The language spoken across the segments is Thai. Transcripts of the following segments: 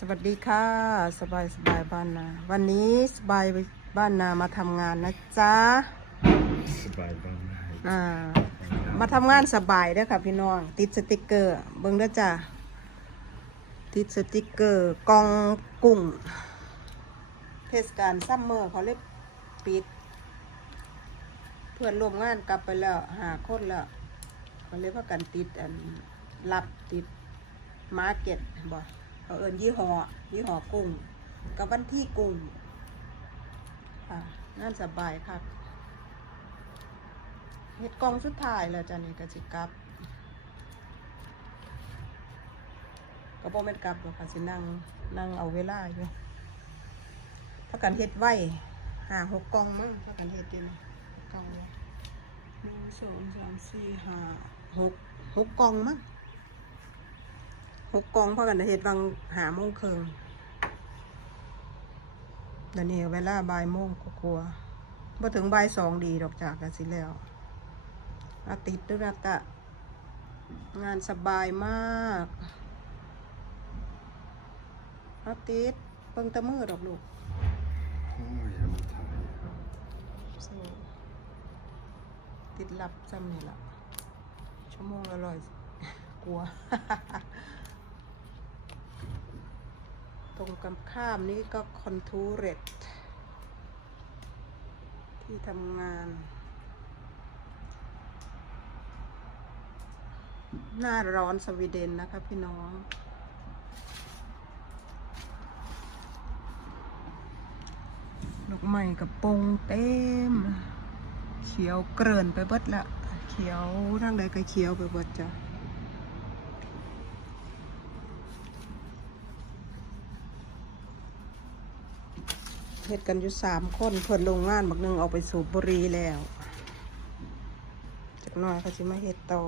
สวัสดีค่ะ สบายสบายบ้านนา วันนี้สบายบ้านนามาทำงานนะจ๊ะสบายบ้างนะอ่ามาทำงานสบายเด้อค่ะพี่น้อง ติดสติกเกอร์ เบิ่งเด้อจ้ะติดสติกเกอร์กองกุ้ง เทศกาลซัมเมอร์เขาเลยปิด เพื่อนร่วมงานกลับไปแล้วหาคนแล้วเขาเลยพากันติดอันรับติดมาร์เก็ตบ่ เขาเอินยี่ห้อยี่ห้อกุ้งกับวันที่กุ้งค่ะงานสบายครับเฮ็ดกองสุดท้ายแล้วจ้ะนี่ก็สิกลับก็บ่แม่นกลับค่ะสินั่งนั่งเอาเวลาอยู่ถ้ากันเฮ็ดไว้หาหกกองมั้งถ้ากันเฮ็ดอยู่นี่กองหนึ่งสองสามสี่ห้าหกหกกองมั้ง หกกองเพราะกันเฮ็ดวังหาโมงครึ่งเดี๋ยวนี้เวลาบ่ายโมงกลัวาถึงบ่ายสองดีดอกจากกันสิแล้วอาติดด้วยนะกะงานสบายมากอาติดเปิงตะมือดอกลูกติดหลับจำนี่ละชั่วโมงละร้อยกลัว ตรงกันข้ามนี้ก็คอนทูเรตที่ทำงาน หน้าร้อนสวีเดนนะคะพี่น้องดอกไม้กับปงเต็ม เขียวเกริ่อนไปเบิดละ เขียวทั้งใดก็เขียวไปเบิดจ้ะ เฮ็ดกันอยู่สามคนเพื่อนโรงงานบักหนึ่งออกไปสูบบุหรีแล้วจักหน่อยเขาจะมาเฮ็ดต่อ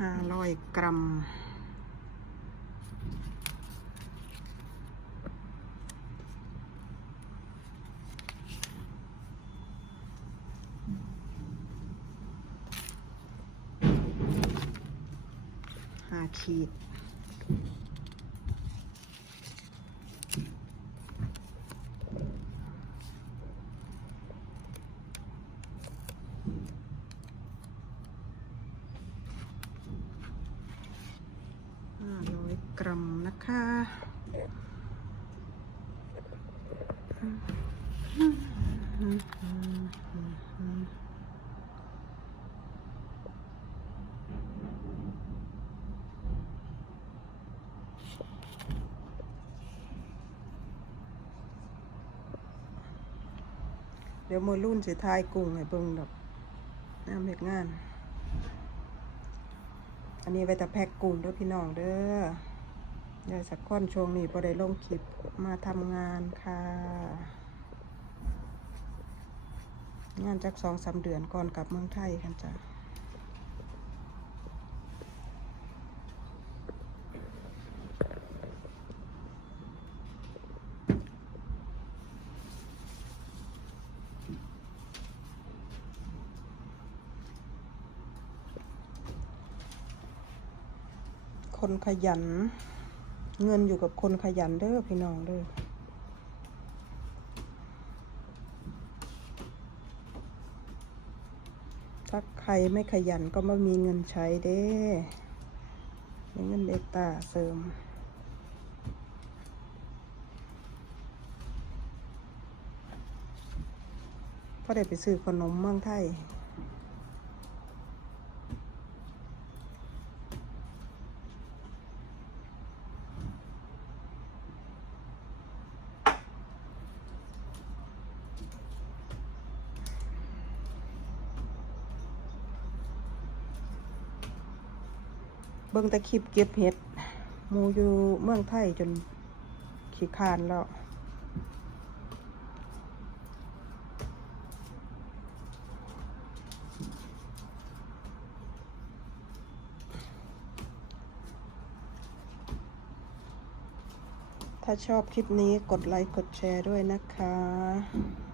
ห้าร้อยกรัม ห้าขีด ห้าร้อยกรัมนะคะเดี๋ยวมือรุ่นสิทายกุ้งให้เบิ่งดอกน้ำเม็ดงาน อันนี้ไว้แต่แพ็กกุ้งเด้วยพี่น้องเด้อ เดี๋ยสักค่อนช่วงนี้พอได้ลงคลิปมาทำงานค่ะ งานจักสองสามเดือนก่อนกลับเมืองไทยกันจ้ะคนขยัน เงินอยู่กับคนขยันเด้อพี่น้องเด้อถ้าใครไม่ขยันก็ไม่มีเงินใช้เด้เงินเด็กตาเสริมพอได้ไปซื้อขนมเมืองไทย บิ่งแต่คลิปเก็บเห็ดมูอยู่เมืองไทยจนขี้คานแล้ว ถ้าชอบคลิปนี้กดไลค์กดแชร์ด้วยนะคะ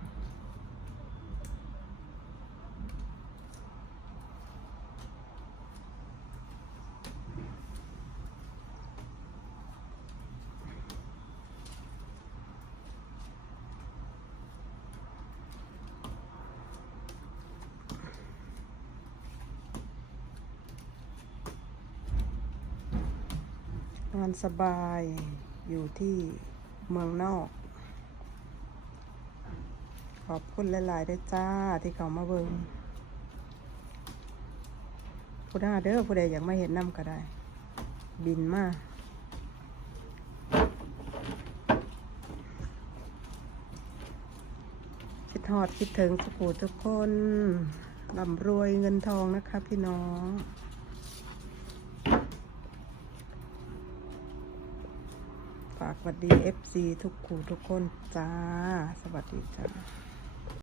งานสบายอยู่ที่เมืองนอก ขอบคุณหลายๆด้วยจ้าที่เขามาเบิงผู้ใดเด้อผู้ใดอยากมาเห็นน้ำก็ได้ บินมาคิดฮอดคิดถึงสุขูทุกคนร่ำรวยเงินทองนะคะพี่น้อง ฝากสวัสดี FC ทุกคู่ทุกคนจ้า สวัสดีจ้า